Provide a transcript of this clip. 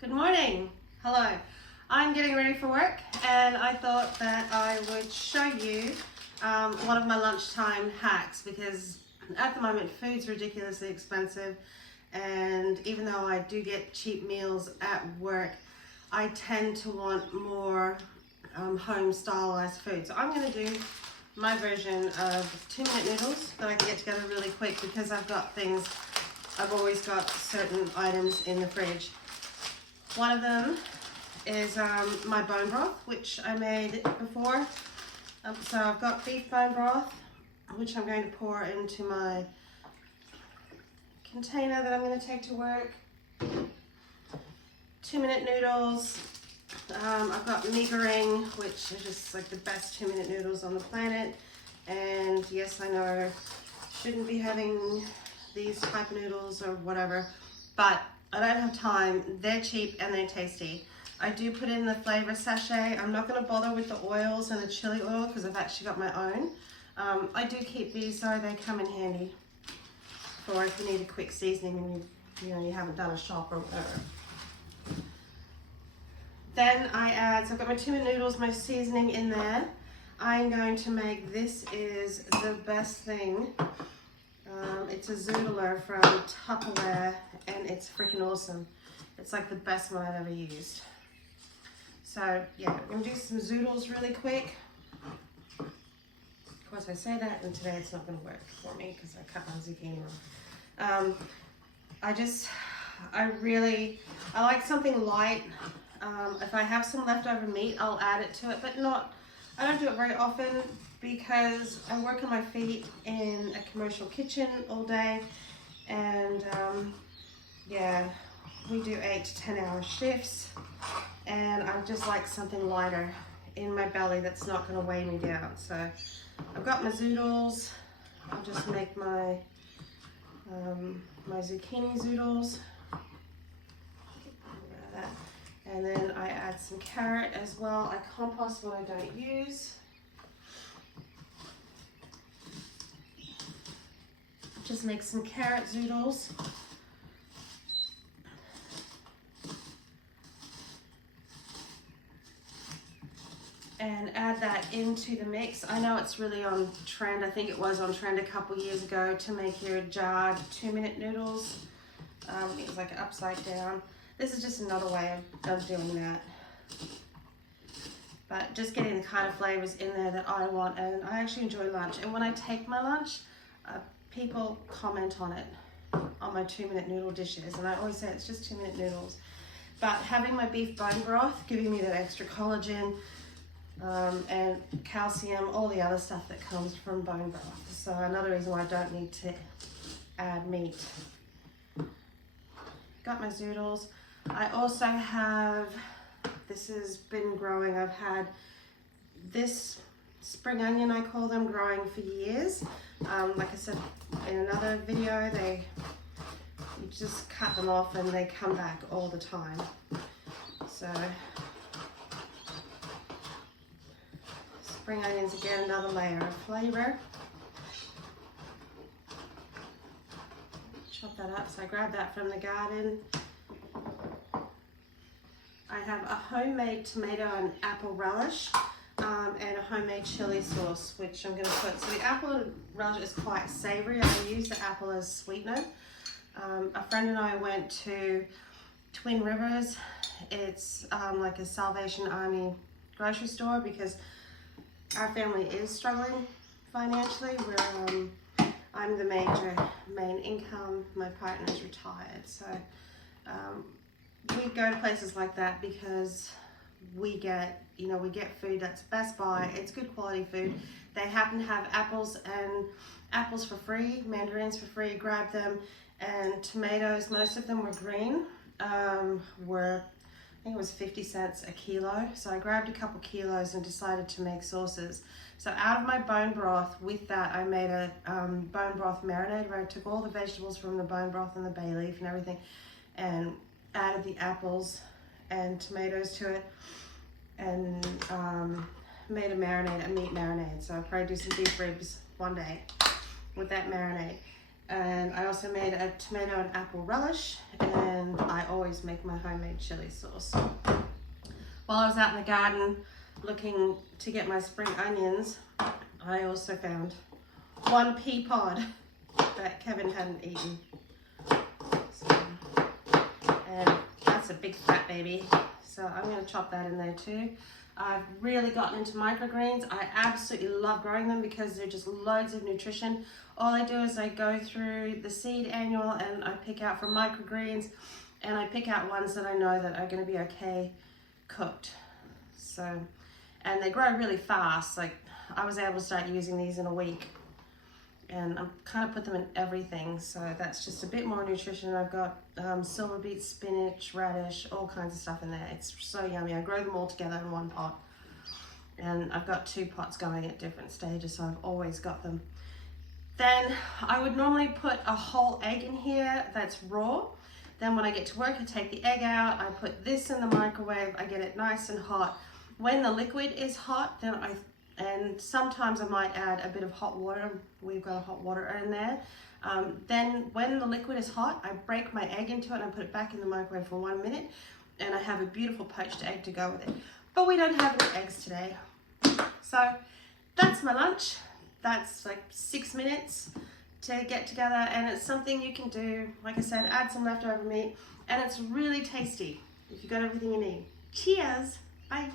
Good morning. Hello. I'm getting ready for work and I thought that I would show you one of my lunchtime hacks because at the moment food's ridiculously expensive, and even though I do get cheap meals at work, I tend to want more home stylized food. So I'm going to do my version of 2-minute noodles that I can get together really quick because I've always got certain items in the fridge. One of them is my bone broth, which I made before. So I've got beef bone broth, which I'm going to pour into my container that I'm going to take to work. 2-minute noodles. I've got mee goreng, which are just like the best 2-minute noodles on the planet. And yes, I know, shouldn't be having these type of noodles or whatever, but I don't have time. They're cheap and they're tasty. I do put in the flavor sachet. I'm not going to bother with the oils and the chili oil because I've actually got my own. I do keep these though. They come in handy for if you need a quick seasoning and you haven't done a shop or whatever. Then so I've got my 2-minute noodles, my seasoning in there. I'm going to make, this is the best thing. It's a zoodler from Tupperware and it's freaking awesome. It's like the best one I've ever used. So yeah, I'm gonna do some zoodles really quick. Of course I say that and today it's not gonna work for me because I cut my zucchini wrong. I like something light. If I have some leftover meat, I'll add it to it, but I don't do it very often because I work on my feet in a commercial kitchen all day, and yeah, we do 8 to 10 hour shifts, and I just like something lighter in my belly that's not going to weigh me down. So I've got my zoodles. I'll just make my my zucchini zoodles. And then I add some carrot as well. I compost what I don't use. Just make some carrot zoodles. And add that into the mix. I know it's really on trend. I think it was on trend a couple years ago to make your jarred 2-minute noodles. It was like upside down. This is just another way of doing that. But just getting the kind of flavors in there that I want, and I actually enjoy lunch. And when I take my lunch, people comment on it, on my 2-minute noodle dishes. And I always say it's just 2-minute noodles. But having my beef bone broth, giving me that extra collagen and calcium, all the other stuff that comes from bone broth. So another reason why I don't need to add meat. Got my zoodles. I also have, this has been growing, I've had this spring onion, I call them, growing for years. Like I said in another video, you just cut them off and they come back all the time. So spring onions, again, another layer of flavor. Chop that up. So I grabbed that from the garden. I have a homemade tomato and apple relish and a homemade chili sauce, which I'm going to put. So the apple and relish is quite savory. I use the apple as sweetener. A friend and I went to Twin Rivers. It's like a Salvation Army grocery store because our family is struggling financially. I'm the main income. My partner's retired, so we go to places like that because we get food that's Best Buy. It's good quality food. They happen to have apples for free, mandarins for free. Grab them, and tomatoes. Most of them were green. I think it was 50 cents a kilo. So I grabbed a couple kilos and decided to make sauces. So out of my bone broth, with that, I made a bone broth marinade where I took all the vegetables from the bone broth and the bay leaf and everything and added the apples and tomatoes to it and made a meat marinade. So I'll probably do some beef ribs one day with that marinade. And I also made a tomato and apple relish, and I always make make my homemade chili sauce. While I was out in the garden looking to get my spring onions, I also found one pea pod that Kevin hadn't eaten. And that's a big fat baby. So I'm going to chop that in there too. I've really gotten into microgreens. I absolutely love growing them because they're just loads of nutrition. All I do is I go through the seed annual and I pick out from microgreens, and I pick out ones that I know that are going to be okay cooked. So, and they grow really fast. Like, I was able to start using these in a week, and I kind of put them in everything. So that's just a bit more nutrition. I've got silver beet, spinach, radish, all kinds of stuff in there. It's so yummy. I grow them all together in one pot, and I've got 2 pots going at different stages, so I've always got them. Then I would normally put a whole egg in here that's raw. Then when I get to work, I take the egg out, I put this in the microwave, I get it nice and hot. When the liquid is hot, then and sometimes I might add a bit of hot water. We've got a hot water in there. Then when the liquid is hot, I break my egg into it and I put it back in the microwave for 1 minute, and I have a beautiful poached egg to go with it. But we don't have any eggs today. So that's my lunch. That's like 6 minutes to get together, and it's something you can do. Like I said, add some leftover meat, and it's really tasty if you've got everything you need. Cheers! Bye!